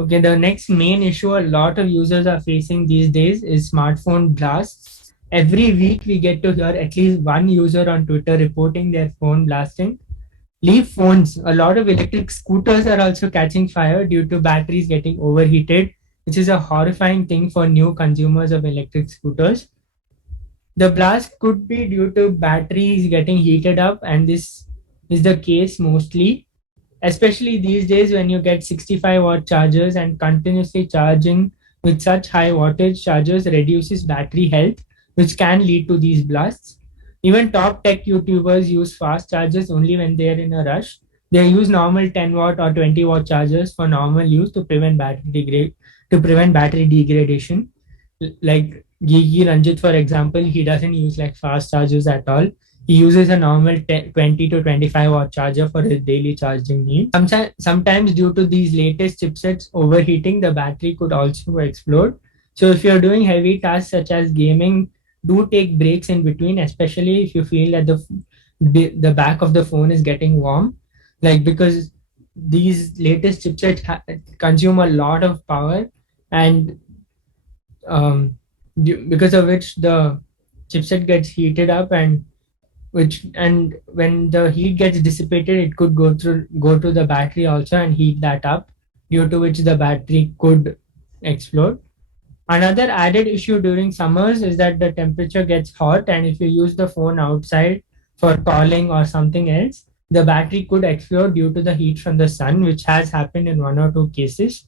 Okay, the next main issue a lot of users are facing these days is smartphone blasts. Every week we get to hear at least one user on Twitter reporting their phone blasting. Leave phones. A lot of electric scooters are also catching fire due to batteries getting overheated, which is a horrifying thing for new consumers of electric scooters. The blast could be due to batteries getting heated up, and this is the case mostly, especially these days when you get 65-watt chargers, and continuously charging with such high wattage chargers reduces battery health, which can lead to these blasts. Even top tech YouTubers use fast chargers only when they are in a rush. They use normal 10-watt or 20-watt chargers for normal use to prevent battery degradation. Like Gigi Ranjit, for example, he doesn't use like fast chargers at all. He uses a normal 20 to 25-watt charger for his daily charging needs. Sometimes, due to these latest chipsets overheating, the battery could also explode. So, if you're doing heavy tasks such as gaming, do take breaks in between, especially if you feel that the back of the phone is getting warm. Like, because these latest chipsets consume a lot of power, and because of which the chipset gets heated up, and when the heat gets dissipated, it could go to the battery also and heat that up, due to which the battery could explode. Another added issue during summers is that the temperature gets hot, and if you use the phone outside for calling or something else, the battery could explode due to the heat from the sun, which has happened in one or two cases.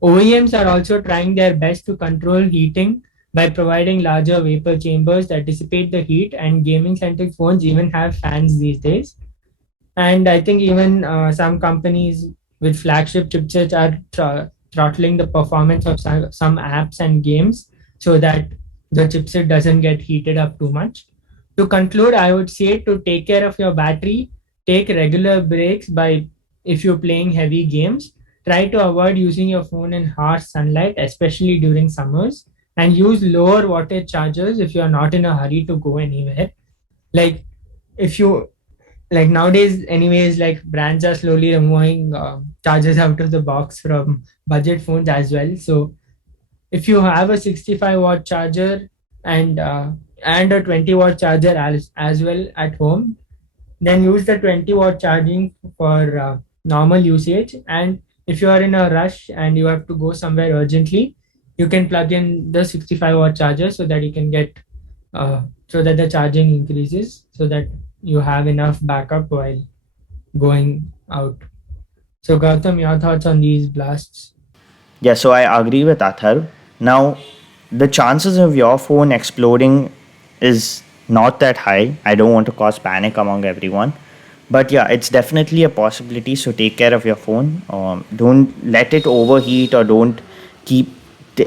OEMs are also trying their best to control heating by providing larger vapor chambers that dissipate the heat, and gaming centric phones even have fans these days. And I think even some companies with flagship chipsets are throttling the performance of some apps and games so that the chipset doesn't get heated up too much. To conclude, I would say to take care of your battery, take regular breaks by if you're playing heavy games. Try to avoid using your phone in harsh sunlight, especially during summers, and use lower wattage chargers if you're not in a hurry to go anywhere. Like if you like nowadays anyways, like brands are slowly removing chargers out of the box from budget phones as well. So if you have a 65-watt charger and and a 20-watt charger as well at home, then use the 20-watt charging for normal usage. And if you are in a rush and you have to go somewhere urgently, you can plug in the 65-watt charger so that you can get so that the charging increases, so that you have enough backup while going out. So Gautam, your thoughts on these blasts? Yeah, so I agree with Atharv. Now, the chances of your phone exploding is not that high. I don't want to cause panic among everyone. But yeah, it's definitely a possibility. So take care of your phone. Don't let it overheat, or don't keep,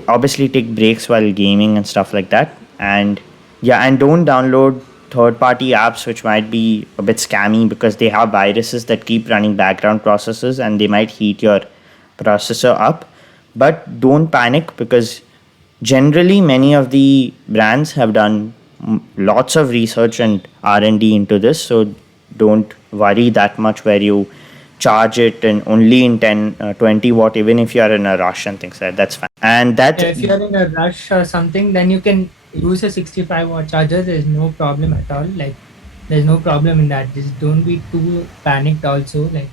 obviously, take breaks while gaming and stuff like that. And yeah, and don't download third party apps which might be a bit scammy, because they have viruses that keep running background processes and they might heat your processor up. But don't panic, because generally many of the brands have done lots of research and R&D into this. So don't worry that much where you charge it and only in 10 20 watt, even if you are in a rush and things like that. That's fine. And that, If you're in a rush or something, then you can use a 65-watt charger. There's no problem at all. Like, there's no problem in that. Just don't be too panicked also. Like,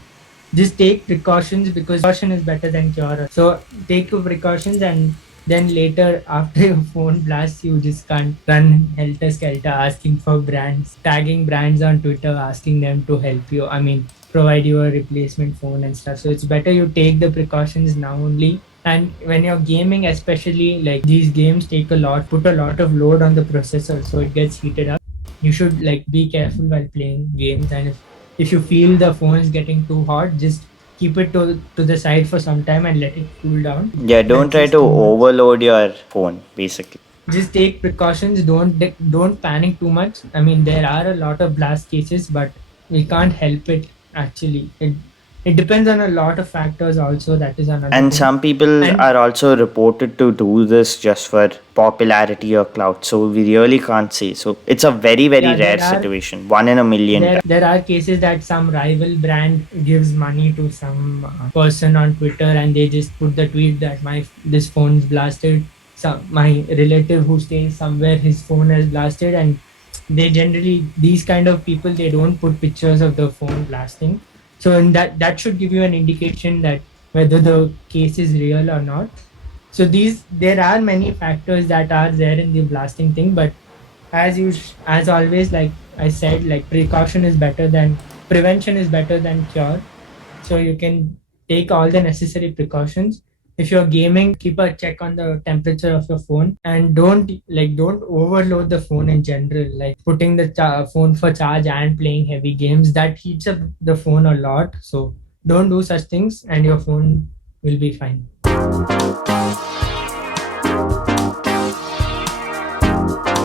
just take precautions, because precaution is better than cure. So take your precautions, and then later after your phone blasts, you just can't run helter skelter asking for brands, tagging brands on Twitter, asking them to help you. I mean, provide you a replacement phone and stuff. So it's better you take the precautions now only. And when you're gaming, especially, like these games put a lot of load on the processor, so it gets heated up. You should like be careful while playing games, and if you feel the phone is getting too hot, just keep it to the side for some time and let it cool down. yeah, don't That's try just to too much. overload your phone, basically. Just take precautions. Don't panic too much. I mean, there are a lot of blast cases, but we can't help it. Actually, it depends on a lot of factors also. That is another And thing. some people And are also reported to do this just for popularity or clout. So we really can't say. So it's a very, very yeah, rare situation. One in a million. there are cases that some rival brand gives money to some person on Twitter, and they just put the tweet that this phone's blasted. Some my relative who stays somewhere, his phone has blasted, and they generally, these kind of people, they don't put pictures of the phone blasting. So in that should give you an indication that whether the case is real or not. So there are many factors that are there in the blasting thing, but as always, like I said, like precaution is better than prevention is better than cure. So you can take all the necessary precautions. If you're gaming, keep a check on the temperature of your phone, and don't overload the phone in general, like putting the phone for charge and playing heavy games. That heats up the phone a lot. So don't do such things, and your phone will be fine.